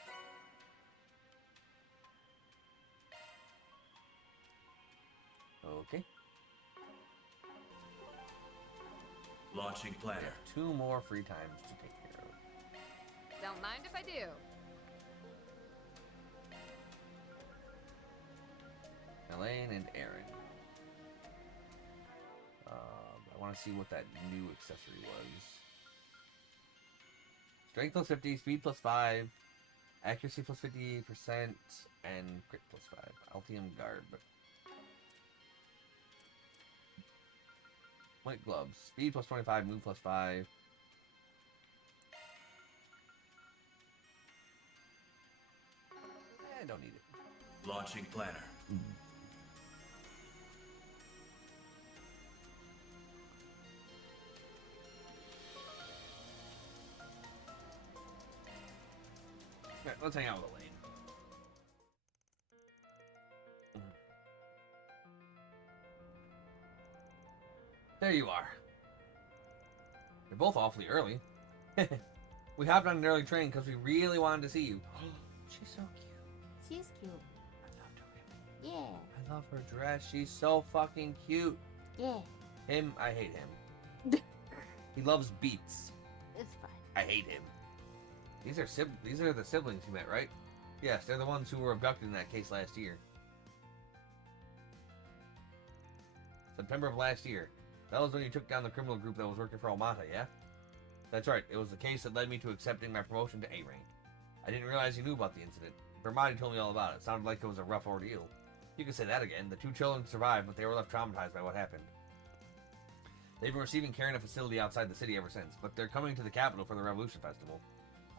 Okay. Launching planner. Two more free times to take care of. Don't mind if I do. Elaine and Aaron. I want to see what that new accessory was. Strength plus 50, speed plus 5, accuracy plus 50%, and crit plus 5. Altium guard, but white gloves. Speed plus 25, move plus 5. I don't need it. Launching planner. Alright, let's hang out with Elaine. There you are. You're both awfully early. We hopped on an early train because we really wanted to see you. She's so cute. She's cute. I loved her. Yeah. I love her dress. She's so fucking cute. Yeah. Him, I hate him. He loves beets. It's fine. I hate him. These are the siblings you met, right? Yes, they're the ones who were abducted in that case last year. September of last year. That was when you took down the criminal group that was working for Almata, yeah? That's right. It was the case that led me to accepting my promotion to A rank. I didn't realize you knew about the incident. Bermati told me all about it. Sounded like it was a rough ordeal. You can say that again. The two children survived, but they were left traumatized by what happened. They've been receiving care in a facility outside the city ever since, but they're coming to the capital for the Revolution Festival.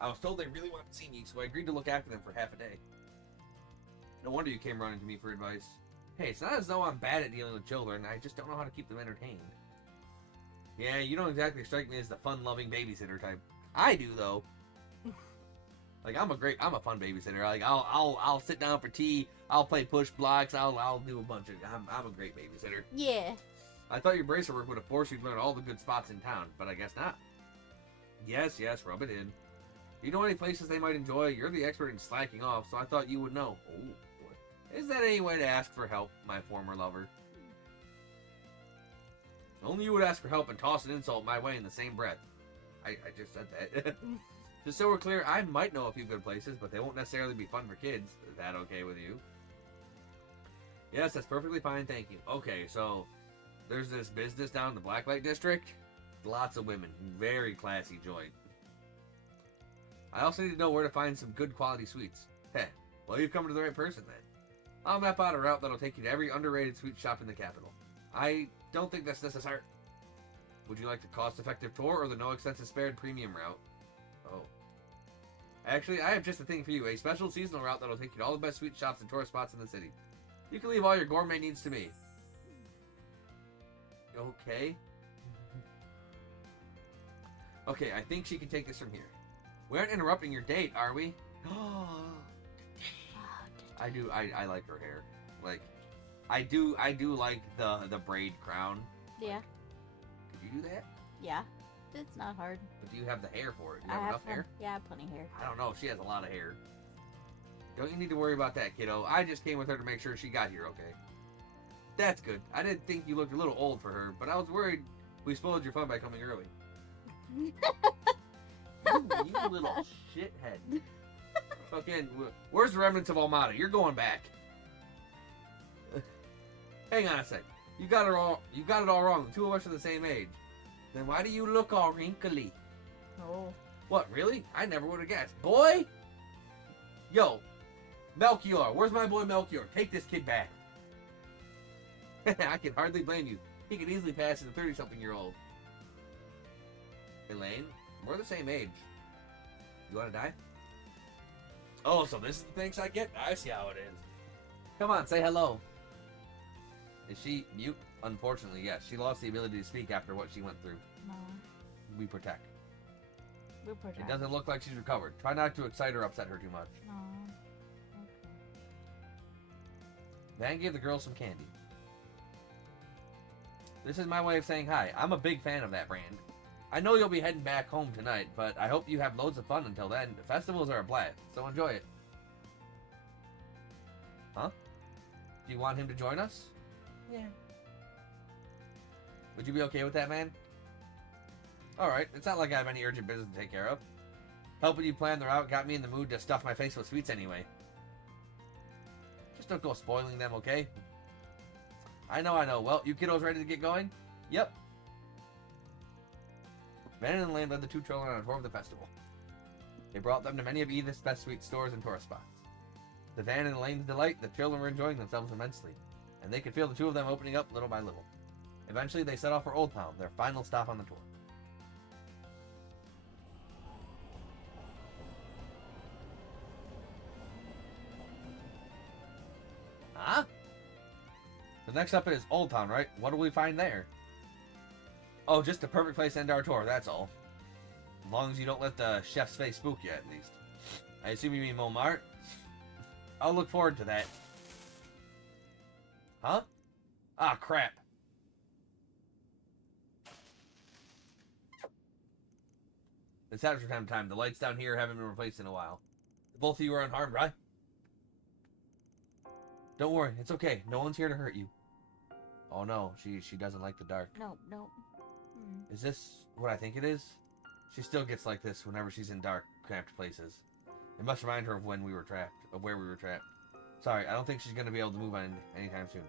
I was told they really wanted to see me, so I agreed to look after them for half a day. No wonder you came running to me for advice. Hey, it's not as though I'm bad at dealing with children, I just don't know how to keep them entertained. Yeah, you don't exactly strike me as the fun-loving babysitter type. I do, though. Like, I'm a fun babysitter. Like, I'll sit down for tea, I'll play push blocks, I'll do a bunch of, I'm a great babysitter. Yeah. I thought your bracer work would have forced you to learn all the good spots in town, but I guess not. Yes, rub it in. You know any places they might enjoy? You're the expert in slacking off, so I thought you would know. Oh, boy. Is that any way to ask for help, my former lover? Only you would ask for help and toss an insult my way in the same breath. I just said that. Just so we're clear, I might know a few good places, but they won't necessarily be fun for kids. Is that okay with you? Yes, that's perfectly fine, thank you. Okay, so there's this business down in the Blacklight District. Lots of women. Very classy joint. I also need to know where to find some good quality sweets. Heh, well, you've come to the right person then. I'll map out a route that'll take you to every underrated sweet shop in the capital. I don't think that's necessary. Would you like the cost-effective tour or the no-expenses-spared premium route? Oh. Actually, I have just the thing for you. A special seasonal route that'll take you to all the best sweet shops and tourist spots in the city. You can leave all your gourmet needs to me. Okay. Okay, I think she can take this from here. We aren't interrupting your date, are we? I like her hair. Like, I do like the braid crown. Yeah. Could you do that? Yeah. It's not hard. But do you have the hair for it? Do you have enough hair? Yeah, I have plenty of hair. I don't know. She has a lot of hair. Don't you need to worry about that, kiddo. I just came with her to make sure she got here okay. That's good. I didn't think you looked a little old for her, but I was worried we spoiled your fun by coming early. you little shithead. Fucking, where's the remnants of Almata? You're going back. Hang on a sec. You got it all wrong. The two of us are the same age. Then why do you look all wrinkly? Oh. What, really? I never would have guessed. Boy? Yo, Melchior. Where's my boy Melchior? Take this kid back. I can hardly blame you. He could easily pass as a 30-something-year-old. Elaine, we're the same age. You want to die? Oh, so this is the thanks I get? I see how it is. Come on, say hello. Is she mute? Unfortunately, yes. She lost the ability to speak after what she went through. No. We protect. We protect. It doesn't look like she's recovered. Try not to excite or upset her too much. No. Van gave the girls some candy. This is my way of saying hi. I'm a big fan of that brand. I know you'll be heading back home tonight, but I hope you have loads of fun until then. The festivals are a blast, so enjoy it. Huh? Do you want him to join us? Yeah. Would you be okay with that, man? Alright, it's not like I have any urgent business to take care of. Helping you plan the route got me in the mood to stuff my face with sweets anyway. Just don't go spoiling them, okay? I know. Well, you kiddos ready to get going? Yep. Van and Elaine led the two children on a tour of the festival. They brought them to many of Edith's best sweet stores and tourist spots. To Van and Elaine's delight, the children were enjoying themselves immensely, and they could feel the two of them opening up little by little. Eventually, they set off for Old Town, their final stop on the tour. Huh? The next up is Old Town, right? What do we find there? Oh, just the perfect place to end our tour, that's all. As long as you don't let the chef's face spook you, at least. I assume you mean Montmartre? I'll look forward to that. Huh? Ah, crap. This happens from time to time. The lights down here haven't been replaced in a while. Both of you are unharmed, right? Don't worry, it's okay. No one's here to hurt you. Oh no, she doesn't like the dark. No. Is this what I think it is? She still gets like this whenever she's in dark, cramped places. It must remind her of when we were trapped, of where we were trapped. Sorry, I don't think she's gonna be able to move on anytime soon.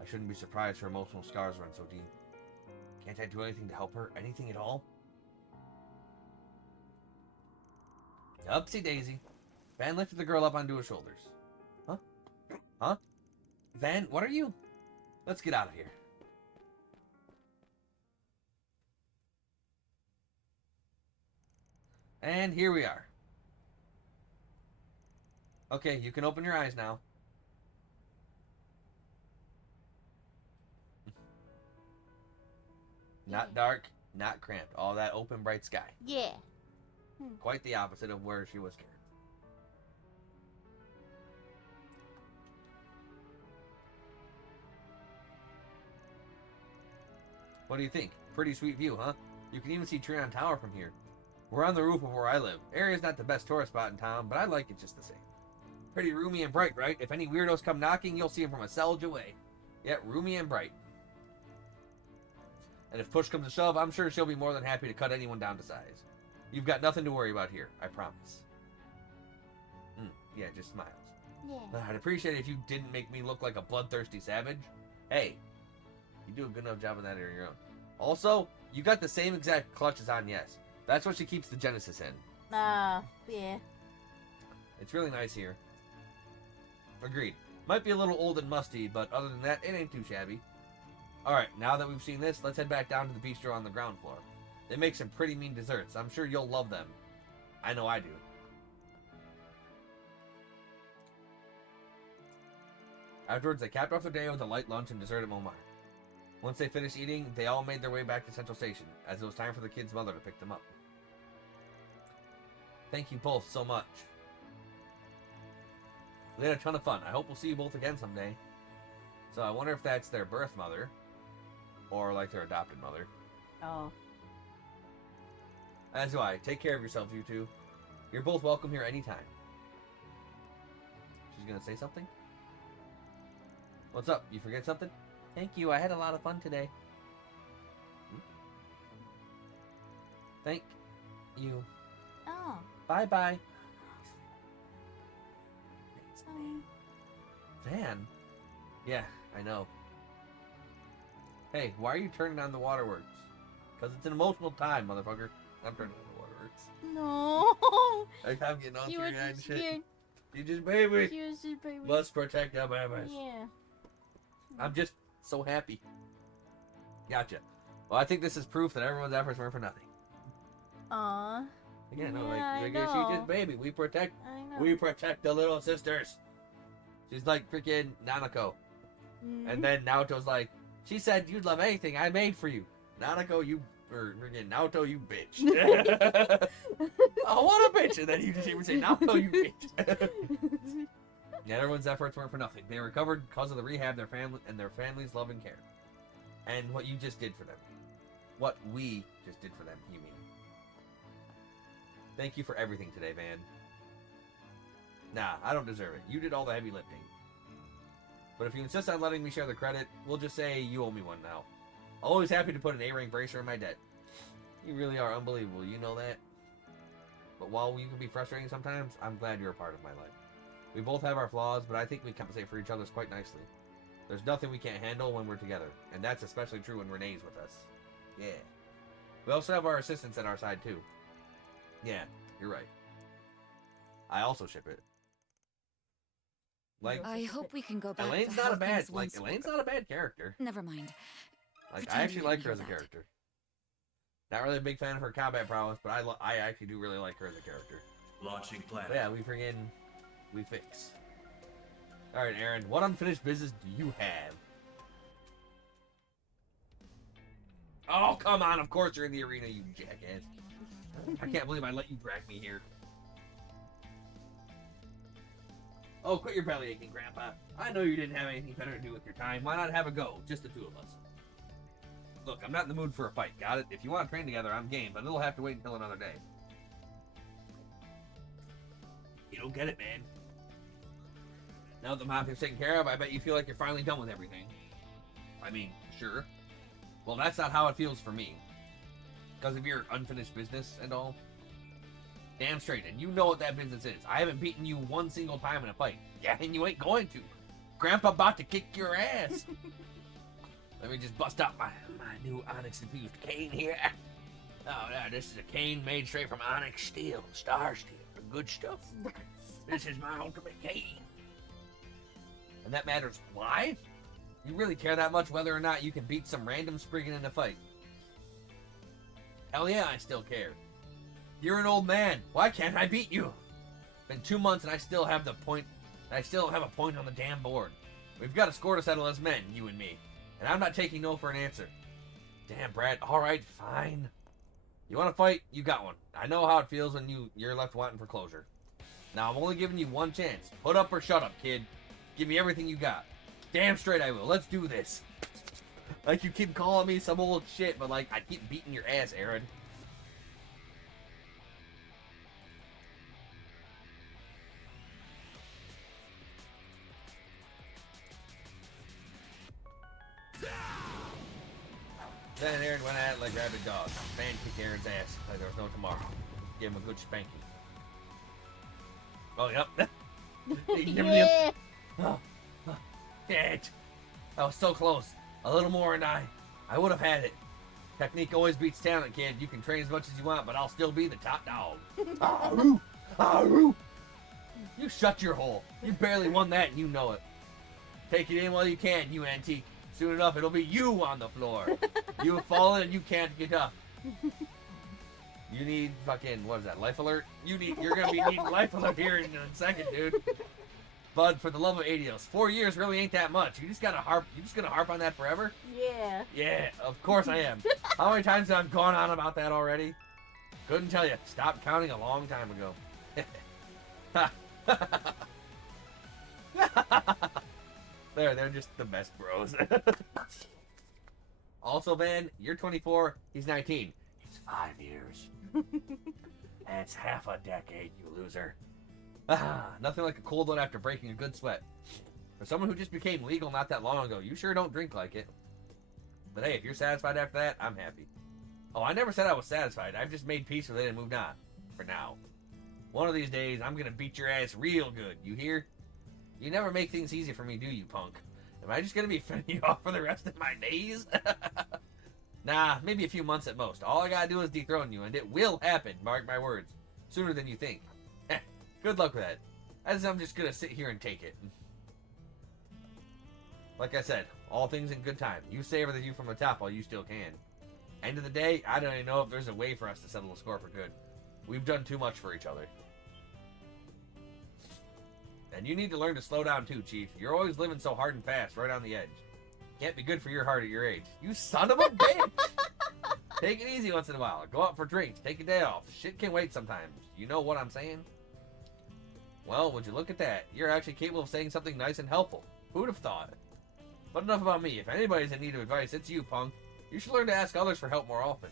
I shouldn't be surprised her emotional scars run so deep. Can't I do anything to help her? Anything at all? Upsy daisy. Van lifted the girl up onto his shoulders. Huh? Huh? Van, what are you? Let's get out of here. And here we are. Okay, you can open your eyes now. Not dark, not cramped. All that open, bright sky. Yeah. Quite the opposite of where she was scared. What do you think? Pretty sweet view, huh? You can even see Trion Tower from here. We're on the roof of where I live. Area's not the best tourist spot in town, but I like it just the same. Pretty roomy and bright, right? If any weirdos come knocking, you'll see them from a cellage away. Yeah, roomy and bright. And if push comes to shove, I'm sure she'll be more than happy to cut anyone down to size. You've got nothing to worry about here, I promise. Yeah, just smiles. Yeah. I'd appreciate it if you didn't make me look like a bloodthirsty savage. Hey, you do a good enough job of that on your own. Also, you got the same exact clutch as Agnes. That's what she keeps the Genesis in. Yeah. It's really nice here. Agreed. Might be a little old and musty, but other than that, it ain't too shabby. Alright, now that we've seen this, let's head back down to the bistro on the ground floor. They make some pretty mean desserts. I'm sure you'll love them. I know I do. Afterwards, they capped off their day with a light lunch and dessert at Montmartre. Once they finished eating, they all made their way back to Central Station, as it was time for the kids' mother to pick them up. Thank you both so much. We had a ton of fun. I hope we'll see you both again someday. So I wonder if that's their birth mother, or like their adopted mother. Oh. As do I. Take care of yourselves, you two. You're both welcome here anytime. She's gonna say something? What's up? You forget something? Thank you. I had a lot of fun today. Thank you. Oh. Bye-bye. Sorry. Van? Yeah, I know. Hey, why are you turning on the waterworks? Because it's an emotional time, motherfucker. I'm turning on the waterworks. No. I'm getting all You teary were eyed and just shit. scared. You just baby. She was just baby. Must protect our babies. Yeah. I'm just so happy. Gotcha. Well, I think this is proof that everyone's efforts weren't for nothing. Aw. Again, no, Yeah, I like know. she's just baby. We protect I know. We protect the little sisters. She's like freaking Nanako. And then Naoto's like, she said you'd love anything I made for you. Nanako, you, or freaking Naoto, you bitch. Oh, what a bitch. And then you just even say, Naoto, you bitch. Yet everyone's efforts weren't for nothing. They recovered because of the rehab their family and their family's love and care. And what you just did for them. What we just did for them, you mean. Thank you for everything today, Van. Nah, I don't deserve it. You did all the heavy lifting. But if you insist on letting me share the credit, we'll just say you owe me one now. Always happy to put an A-rank bracer in my debt. You really are unbelievable, you know that? But while you can be frustrating sometimes, I'm glad you're a part of my life. We both have our flaws, but I think we compensate for each other's quite nicely. There's nothing we can't handle when we're together, and that's especially true when Renee's with us. Yeah. We also have our assistants at our side, too. Yeah, you're right. I also ship it. Like, I hope we can go back Elaine's to not how a bad, things like, once Elaine's were. not a bad character. Never mind. Like, Pretend I actually you like didn't her hear as a that. character. Not really a big fan of her combat prowess, but I actually do really like her as a character. Launching planet. But yeah, we fix. Alright, Aaron, what unfinished business do you have? Oh, come on, of course you're in the arena, you jackass. I can't believe I let you drag me here. Oh, quit your belly aching, Grandpa. I know you didn't have anything better to do with your time. Why not have a go? Just the two of us. Look, I'm not in the mood for a fight, got it? If you want to train together, I'm game, but it'll have to wait until another day. You don't get it, man. Now that the Mafia's taken care of, I bet you feel like you're finally done with everything. I mean, sure. Well, that's not how it feels for me. Because of your unfinished business and all. Damn straight, and you know what that business is. I haven't beaten you one single time in a fight. Yeah, and you ain't going to. Grandpa about to kick your ass. Let me just bust out my new onyx-infused cane here. Oh, yeah, this is a cane made straight from onyx steel, star steel, the good stuff. This is my ultimate cane. And that matters why? You really care that much whether or not you can beat some random spriggan in a fight? Hell yeah, I still care. You're an old man. Why can't I beat you? Been 2 months and I still have the point. I still don't have a point on the damn board. We've got a score to settle as men, you and me. And I'm not taking no for an answer. Damn, Brad. Alright, fine. You want to fight? You got one. I know how it feels when you're left wanting for closure. Now, I'm only giving you one chance. Put up or shut up, kid. Give me everything you got. Damn straight I will. Let's do this. Like, you keep calling me some old shit, but, like, I keep beating your ass, Aaron. Then Aaron went at it like rabid dog. Fan kicked Aaron's ass like there was no tomorrow. Give him a good spanking. Oh, yep. Yeah. Oh, it. I was so close. A little more and I would have had it. Technique always beats talent, kid. You can train as much as you want, but I'll still be the top dog. Aroo! Aroo! You shut your hole. You barely won that and you know it. Take it in while you can, you antique. Soon enough, it'll be you on the floor. You have fallen and you can't get up. You need fucking, what is that, life alert? You're gonna be needing life alert here in a second, dude. Bud, for the love of Adios, 4 years really ain't that much. You just gonna harp on that forever? Yeah. Yeah, of course I am. How many times have I gone on about that already? Couldn't tell you. Stopped counting a long time ago. They're just the best bros. Also, Van, you're 24, he's 19. It's 5 years. That's half a decade, you loser. Nothing like a cold one after breaking a good sweat. For someone who just became legal not that long ago, you sure don't drink like it. But hey, if you're satisfied after that, I'm happy. Oh, I never said I was satisfied. I've just made peace with it and moved on. For now. One of these days, I'm gonna beat your ass real good, you hear? You never make things easy for me, do you, punk? Am I just gonna be fending you off for the rest of my days? Nah, maybe a few months at most. All I gotta do is dethrone you, and it will happen, mark my words. Sooner than you think. Good luck with that. As I'm just gonna sit here and take it. Like I said, all things in good time. You savor the view from the top while you still can. End of the day, I don't even know if there's a way for us to settle the score for good. We've done too much for each other. And you need to learn to slow down too, Chief. You're always living so hard and fast, right on the edge. Can't be good for your heart at your age. You son of a bitch! Take it easy once in a while. Go out for drinks. Take a day off. Shit can wait sometimes. You know what I'm saying? Well, would you look at that? You're actually capable of saying something nice and helpful. Who'd have thought? But enough about me. If anybody's in need of advice, it's you, punk. You should learn to ask others for help more often.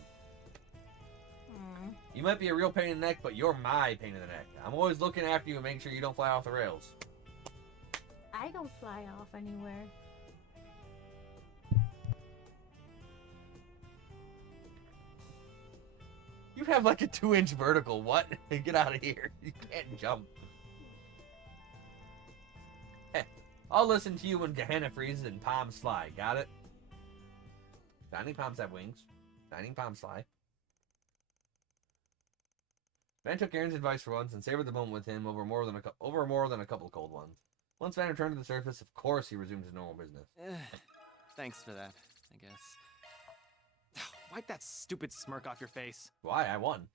You might be a real pain in the neck, but you're my pain in the neck. I'm always looking after you and making sure you don't fly off the rails. I don't fly off anywhere. You have like a 2-inch vertical. What? Get out of here. You can't jump. Heh. I'll listen to you when Gehenna freezes and palms fly. Got it? Shining palms have wings. Shining palms fly. Van took Aaron's advice for once and savored the moment with him over more than a couple of cold ones. Once Van returned to the surface, of course he resumed his normal business. Thanks for that, I guess. Wipe that stupid smirk off your face. Why? I won.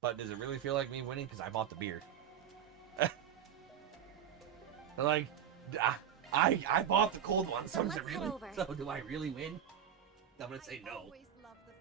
But does it really feel like me winning? Because I bought the beer. Like, I bought the cold one. So, Let's head over. So do I really win? I'm gonna say no. Always loved the